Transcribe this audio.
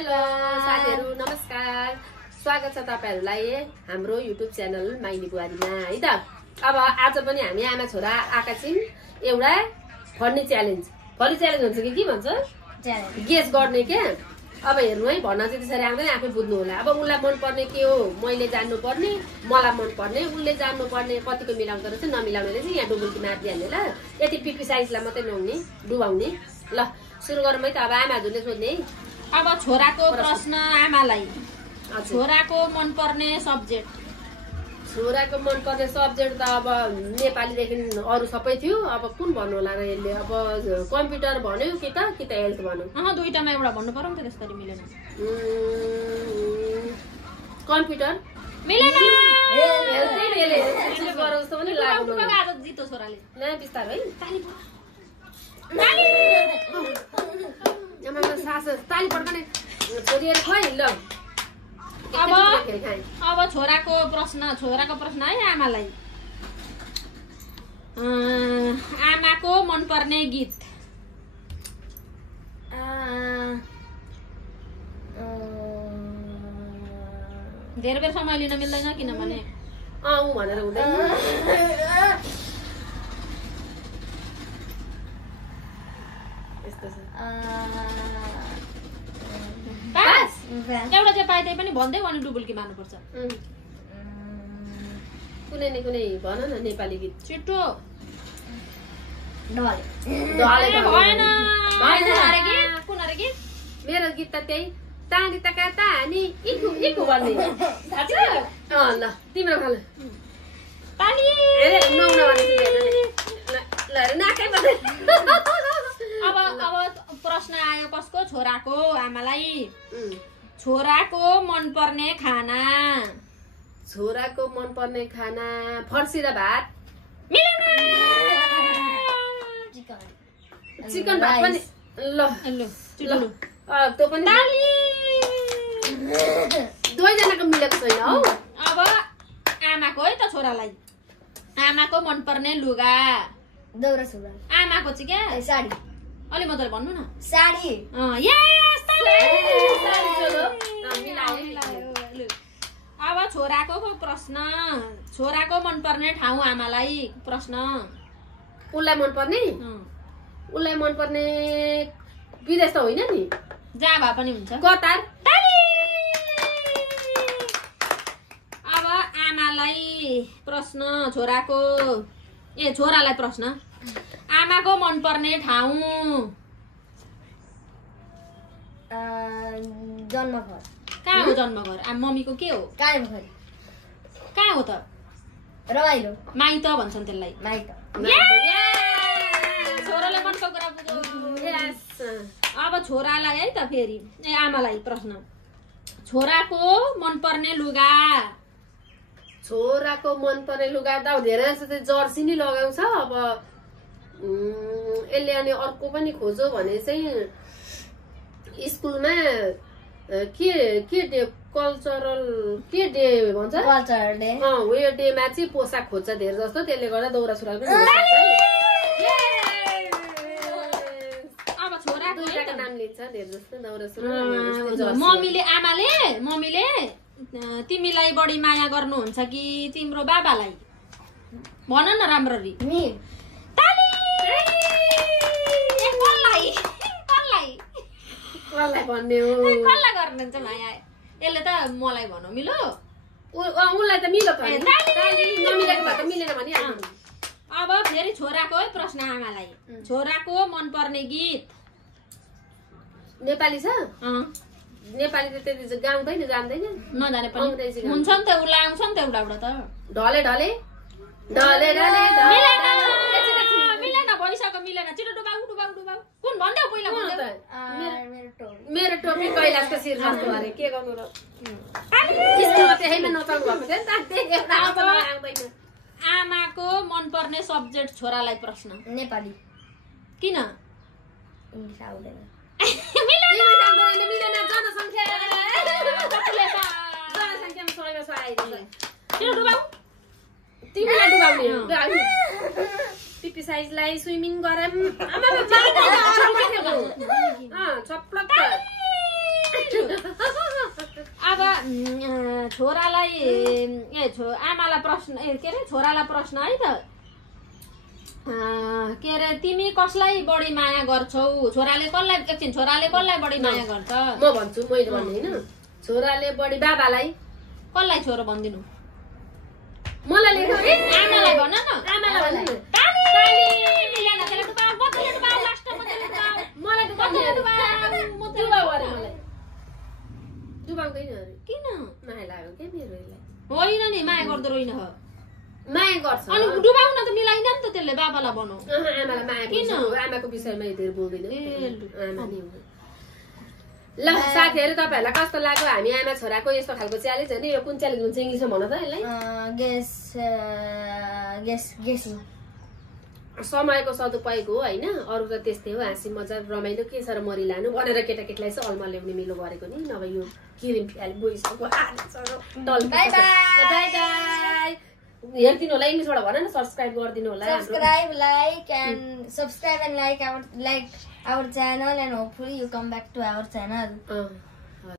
Hello साथीहरु नमस्कार स्वागत छ तपाईहरुलाई हाम्रो युट्युब च्यानल माइली बुहारीमा है त। अब आज पनि हामी आमा छोरा आका छिन् एउटा फनी च्यालेन्ज भन्छ कि के भन्छ गेस गर्ने के। अब हेर्नु है भन्न चाहिँ त्यसरी आउँदैन आफै बुझ्नु होला। अब उलाई मन पर्ने के हो मैले जान्नु पर्ने मलाई मन पर्ने उले जान्नु पर्ने कतिको मिलाउँदो रहेछ नमिलाउनेले चाहिँ यहाँ डुबुल्की मारिदिहाल्ने ल। यति पिपी साइजलाई मात्रै ल्याउने डुबाउने ल। सुरु गरौँ है त। अब आमाहरुले सोध्ने है। अब छोराको प्रश्न आमालाई। छोराको मनपर्ने सब्जेक्ट। छोराको मनपर्ने सब्जेक्ट त अब नेपालीदेखि अरू सबै थियो। अब कुन भन्नु होला र यसले अब कम्प्युटर भन्यो कि त हेल्थ भन्यो। दुईटामा एउटा भन्नु पर्यो नि त त्यसरी मिलेन। कम्प्युटर मिलेन। हेल्थै मिले चुज गरे जस्तो पनि लाग्यो। आज जित्यो छोराले। ल बिस्तारै है। ताली ताली यमामा सास ताली पड्कने छोरीहरु खै ल। अब छोराको प्रश्न है आमालाई। आमाको मनपर्ने गीत। धेरै बेर समय लिन मिल्दैन किनभने ऊ भनेर हुँदैन। एउटा चाहिँ पाइदै पनि भन्दै अनि डुबुल्की मार्नुपर्छ। कुनै न कुनै भन न नेपाली गीत छिटो। मेरो गीत त त्यही तानी तका तानी इकु इकु भन्ने ल तिम्रो खाल ताली अब प्रश्न आयो कसको? छोराको आमालाई। छोराको मनपर्ने खाना। छोराको मनपर्ने खाना फर्सी र भात। चिकन भात पनि ल त्यो पनि दुईजनाको मिलेको छैन हौ। अब आमाको है त छोरालाई। आमाको मनपर्ने लुगा। दौरा सुरुवाल। आमाको चाहिँ क्या साडी। अलि मजाले भन्नु न। साडी। अब छोराको प्रश्न। छोराको मनपर्ने ठाउँ आमालाई। प्रश्न उसलाई मनपर्ने विदेश त होइन नि जहाँ भए पनि हुन्छ। कतार। अब आमालाई प्रश्न छोरालाई प्रश्न। आमाको मनपर्ने ठाउँ। जन्मघर। कहाँ हो जन्मघर? मम्मीको के हो? कायमघर। कहाँ हो त? रमाइलो। माइत भन्छन् त्यसलाई। माइत। छोराले मनको कुरा बुझ्यो। अब छोरालाई है त फेरि आमालाई प्रश्न। छोराको मनपर्ने लुगा। छोराको मनपर्ने लुगा त धेरै जस्तो चाहिँ जर्सी नै लगाउँछ। अब यसले अनि अर्को पनि खोजो भने चाहिँ स्कुलमा के डे कल्चरल के डे भन्छ कल्चरल डे उयो डेमा चाहिँ पोसाक खोज्छ धेरै जस्तो। त्यसले गर्दा दौरा सुरुवाल पनि हुन सक्छ। अब छोराको नाम लिन्छ धेरै जस्तो दौरा सुरुवाल। मम्मीले तिमीलाई बढी माया गर्नुहुन्छ कि तिम्रो बाबालाई? भन न राम्ररी। कसलाई भन्ने हो? कसलाई गर्नुहुन्छ माया? यसले त मलाई भनौ मिलो। उसलाई त मिलो त नमिलेको भए त मिलेन भनिहाल्नु। अब फेरि छोराको है प्रश्न आमालाई। छोराको मनपर्ने गीत। नेपाली छ? नेपाली त त्यति गाउँदैन जान्दैन नजाने पनि हुन्छ नि त। उसलाई आउँछ नि त एउटा त। ढले मिलेन भइसक्यो मिलेन। छिटो डुबाउ। कुन भन्दै पहिला मेरो टोपी कैलाशको शिर जस्तो अरे के गर्नु र। त्यसैमा नचाउनु भएको थियो। आमाको मनपर्ने सब्जेक्ट छोरालाई प्रश्न। नेपाली। किन? इङ्ग्लिस आउँदैन। तिमीलाई डुबाउने पिपी साइजलाई स्विमिङ गरौँ। छप्लक छोरालाई आमालाई प्रश्न के अरे छोरालाई प्रश्न है त के अरे तिमी कसलाई बढी माया गर्छौ छोराले कसलाई बढी माया गर्छ म भन्छु मैले भन्ने हैन छोराले बढी बाबालाई कसलाई छोरो भन्दिनु मलाई लेख आमालाई भन न आमालाई भन न ताली मिलेन त्यसले त बाबा बदले त बाबा लास्टमा त्यसले त मलाई त बदले त बाबा म त दुबा गरे मलाई दुबाउँदैन अरे किन माया लाग्यो के मेरो यसलाई होइन नि माया गर्दो रोइन हो माया गर्छ अनि डुबाउन त मिलाइन नि त त्यसले बाबालाई भनौ आमालाई माया किन आमाको विषयमा धेरै बोल्दैन आमा नि हो ल साथीहरु तपाईहरुलाई कस्तो लाग्यो हामी आमा छोराको यस्तो खालको च्यालेन्ज हैन यो कुन च्यालेन्ज हुन्छ इंग्लिशमा भन त यसलाई गेसिङ समयको सदुपयोग हो हैन अरु त त्यस्तै हो हाँसी मजाक रमाइलो के छ र मरि लानु भनेर केटाकेटीलाई चाहिँ अलमा ल्याउने मिलो गरेको नि नभए यो क्रिम फ्याल गइसक्यो डल बाइ बाइ हेर्दिनु होला इंग्लिशबाट भन न सब्स्क्राइब गर्दिनु होला subscribe and like our channel and hopefully you come back to our channel